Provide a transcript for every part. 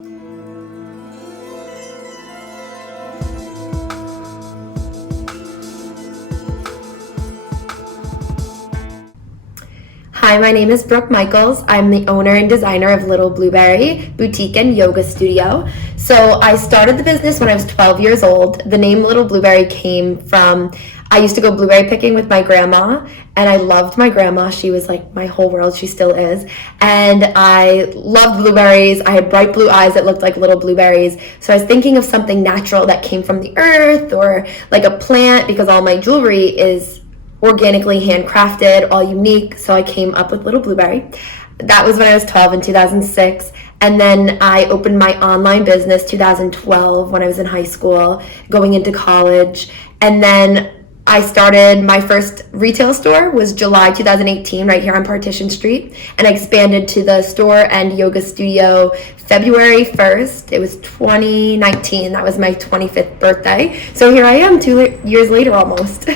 Hi, my name is Brooke Michaels. I'm the owner and designer of Little Blueberryy boutique and yoga studio. So I started the business when I was 12 years old. The name Little Blueberryy came from, I used to go blueberry picking with my grandma, and I loved my grandma. She was like my whole world. She still is. And I loved blueberries. I had bright blue eyes that looked like little blueberries. So I was thinking of something natural that came from the earth or like a plant, because all my jewelry is organically handcrafted, all unique. So I came up with Little Blueberryy. That was when I was 12 in 2006. And then I opened my online business 2012 when I was in high school, going into college. And then I started my first retail store was July 2018 right here on Partition Street. And I expanded to the store and yoga studio February 1st. It was 2019. That was my 25th birthday. So here I am 2 years later almost.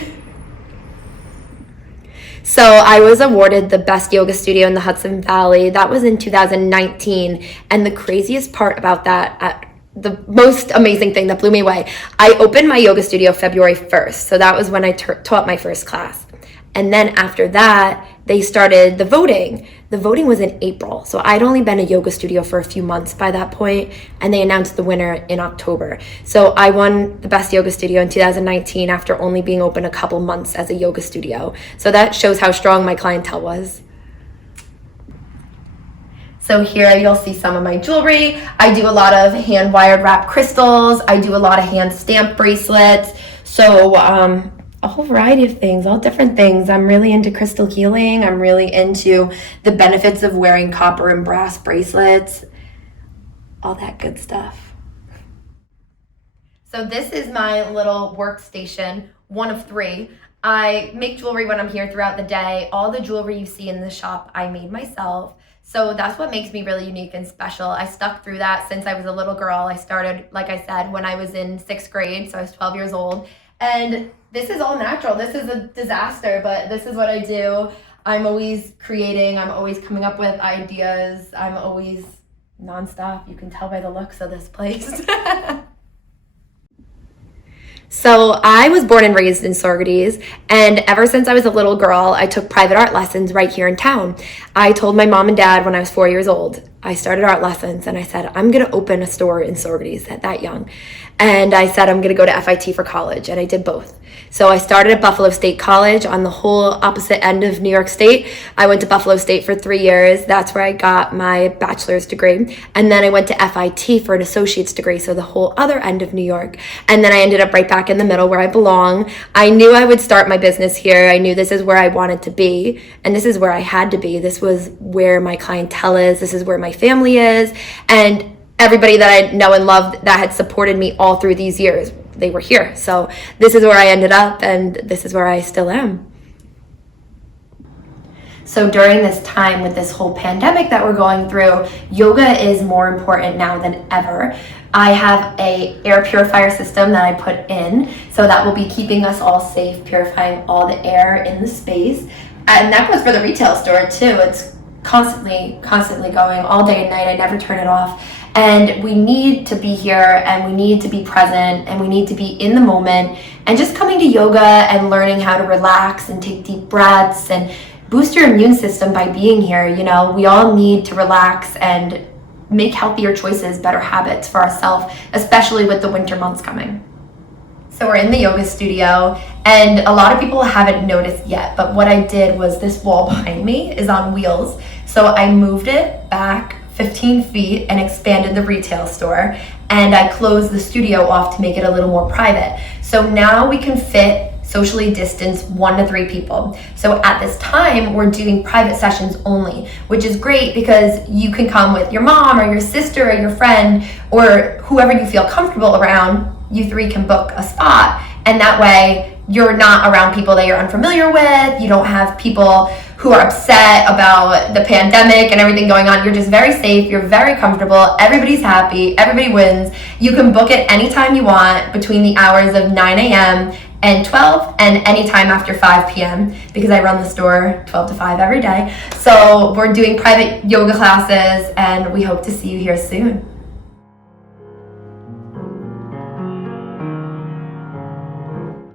So I was awarded the best yoga studio in the Hudson Valley. That was in 2019. And the craziest part about that, the most amazing thing that blew me away, I opened my yoga studio February 1st. So that was when I taught my first class. And then after that, they started the voting. The voting was in April. So I'd only been a yoga studio for a few months by that point, and they announced the winner in October. So I won the best yoga studio in 2019 after only being open a couple months as a yoga studio. So that shows how strong my clientele was. So here you'll see some of my jewelry. I do a lot of hand-wired wrapped crystals. I do a lot of hand stamp bracelets. So a whole variety of things, all different things. I'm really into crystal healing. I'm really into the benefits of wearing copper and brass bracelets, all that good stuff. So this is my little workstation, one of 3. I make jewelry when I'm here throughout the day. All the jewelry you see in the shop, I made myself. So that's what makes me really unique and special. I stuck through that since I was a little girl. I started, like I said, when I was in 6th grade, so I was 12 years old. And this is all natural. This is a disaster, but this is what I do. I'm always creating. I'm always coming up with ideas. I'm always nonstop. You can tell by the looks of this place. So I was born and raised in Saugerties, and ever since I was a little girl, I took private art lessons right here in town. I told my mom and dad when I was 4 years old, I started art lessons, and I said, I'm going to open a store in Saugerties at that young. And I said, I'm going to go to FIT for college, and I did both. So I started at Buffalo State College on the whole opposite end of New York State. I went to Buffalo State for 3 years. That's where I got my bachelor's degree. And then I went to FIT for an associate's degree, so the whole other end of New York. And then I ended up right back in the middle where I belong. I knew I would start my business here. I knew this is where I wanted to be, and this is where I had to be. This was where my clientele is. This is where my family is. And everybody that I know and love that had supported me all through these years, they were here. So this is where I ended up, and this is where I still am. So during this time with this whole pandemic that we're going through, yoga is more important now than ever. I have a air purifier system that I put in, so that will be keeping us all safe, purifying all the air in the space. And that goes for the retail store too. It's constantly going all day and night. I never turn it off. And we need to be here, and we need to be present, and we need to be in the moment, and just coming to yoga and learning how to relax and take deep breaths and boost your immune system by being here. You know, we all need to relax and make healthier choices, better habits for ourselves, especially with the winter months coming. So we're in the yoga studio, and a lot of people haven't noticed yet, but what I did was this wall behind me is on wheels. So I moved it back 15 feet and expanded the retail store, and I closed the studio off to make it a little more private. So now we can fit socially distanced 1 to 3 people. So at this time, we're doing private sessions only, which is great because you can come with your mom or your sister or your friend or whoever you feel comfortable around. You 3 can book a spot, and that way you're not around people that you're unfamiliar with. You don't have people who are upset about the pandemic and everything going on. You're just very safe, you're very comfortable, everybody's happy, everybody wins. You can book it anytime you want between the hours of 9 a.m. and 12, and anytime after 5 p.m. because I run the store 12 to 5 every day. So we're doing private yoga classes, and we hope to see you here soon.